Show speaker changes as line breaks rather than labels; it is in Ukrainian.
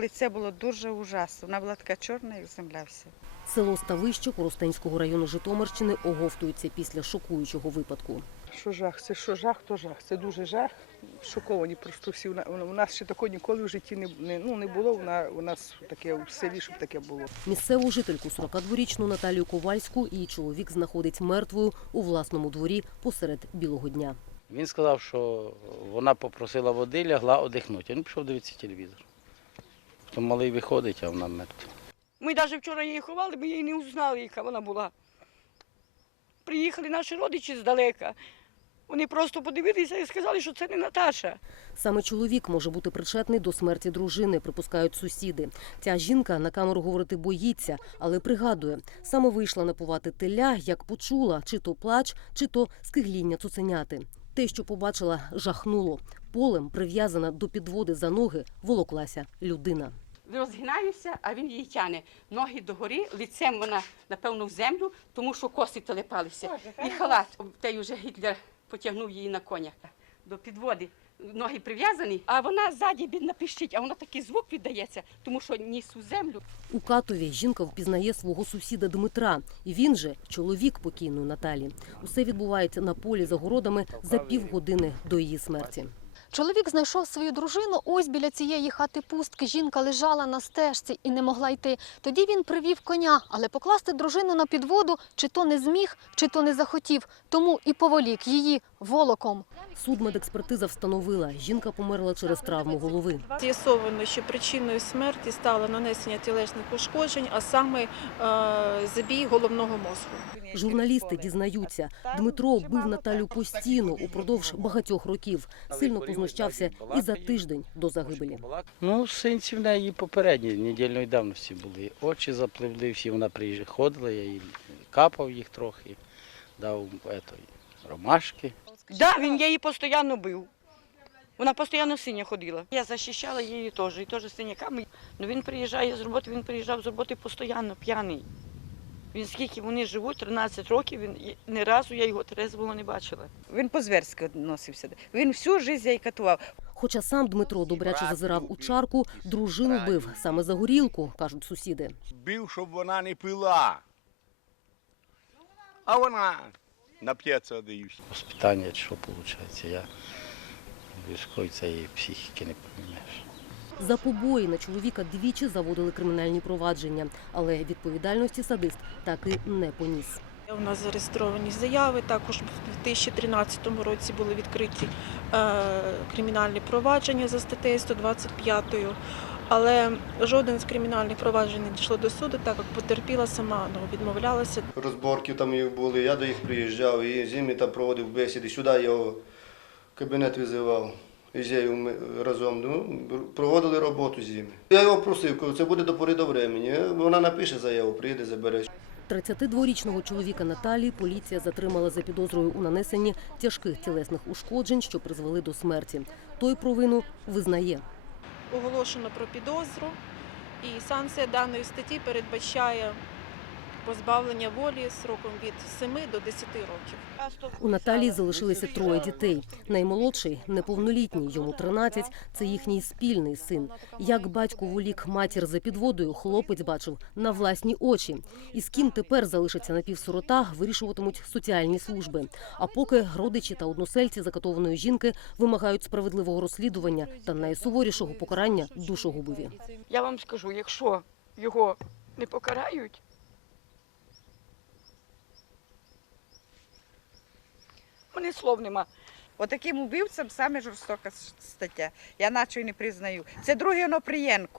Лице було дуже ужасно. Вона була така чорна, як земля вся.
Село Ставище Коростенського району Житомирщини оговтується після шокуючого випадку.
Що жах, це що жах, то жах. Це дуже жах. Шоковані просто всі. У на- У нас ще такого ніколи в житті не, не, ну, не було. У нас, у нас таке в селі, щоб таке було.
Місцеву жительку 42-річну Наталію Ковальську її чоловік знаходить мертвою у власному дворі посеред білого дня.
Він сказав, що вона попросила води, лягла одихнути. Він пішов дивитися телевізор. Потім малий виходить, а вона мертва.
Ми навіть вчора її ховали, ми її не узнали, яка вона була. Приїхали наші родичі здалека. Вони просто подивилися і сказали, що це не Наташа.
Саме чоловік може бути причетний до смерті дружини, припускають сусіди. Ця жінка на камеру говорити боїться, але пригадує, саме вийшла напувати теля, як почула чи то плач, чи то скигління цуценяти. Те, що побачила, жахнуло. Полем прив'язана до підводи за ноги, волоклася людина.
розгинаюся, а він її тяне. Ноги догори, лицем вона, напевно, в землю, тому що коси телепалися. І халат. Той вже Гітлер потягнув її на конях до підводи. Ноги прив'язані, а вона ззаді бідна пищить, а вона такий звук віддається, тому що ніс у землю.
У Катові жінка впізнає свого сусіда Дмитра. І він же чоловік покійної Наталі. Усе відбувається на полі за городами за півгодини до її смерті.
Чоловік знайшов свою дружину ось біля цієї хати пустки. Жінка лежала на стежці і не могла йти. Тоді він привів коня, але покласти дружину на підводу чи то не зміг, чи то не захотів. Тому і поволік її волоком.
Судмедекспертиза встановила, жінка померла через травму голови.
З'ясовано, що причиною смерті стало нанесення тілесних ушкоджень, а саме е, забій головного мозку.
Журналісти дізнаються, Дмитро бив Наталю постійно упродовж багатьох років. Сильно познущався і за тиждень до загибелі.
Ну, синці в неї попередні, недільної давності були. Очі запливли, всі вона приїжджала, ходила, я їй капав їх трохи, дав етої, ромашки.
Да, він її постійно бив. Вона постійно синя ходила. Я захищала її теж, і теж синяками. Ну він приїжджає з роботи, він приїжджав з роботи постійно п'яний. Він скільки вони живуть, 13 років, він і ні разу я його трезвого не бачила.
Він по-зверськи відносився. Він всю життя її катував.
Хоча сам Дмитро добряче зазирав у чарку, дружину бив саме за горілку, кажуть сусіди.
бив, щоб вона не пила. А вона нап'ється один і.
Питання, що виходить, я військовий цієї психіки не поміняєш.
За побої на чоловіка двічі заводили кримінальні провадження, але відповідальності садист так і не поніс.
У нас зареєстровані заяви. Також в 2013 році були відкриті е, кримінальні провадження за статтею 125. Але жоден з кримінальних проваджень не дійшло до суду, так як потерпіла сама ну, відмовлялася.
розборки там їх були, я до їх приїжджав, і з ними там проводив бесіди. Сюди його кабінет визивав. І ми разом ну, проводили роботу з ними. Я його просив, кажу, це буде до пори до времени. Вона напише заяву, приїде, забере.
32-річного чоловіка Наталі поліція затримала за підозрою у нанесенні тяжких тілесних ушкоджень, що призвели до смерті. Той провину визнає.
Оголошено про підозру, і санкція даної статті передбачає позбавлення волі сроком від 7 до 10 років.
У Наталії залишилися троє дітей. Наймолодший неповнолітній, йому 13, Це їхній спільний син. Як батько волік матір за підводою, хлопець бачив на власні очі. І з ким тепер залишиться напівсирота, вирішуватимуть соціальні служби. А поки родичі та односельці закатованої жінки вимагають справедливого розслідування та найсуворішого покарання душогубові.
Я вам скажу, якщо його не покарають, мене слов нема.
Отаким убивцям саме жорстока стаття. Я наче не признаю. Це другий Онопрієнко.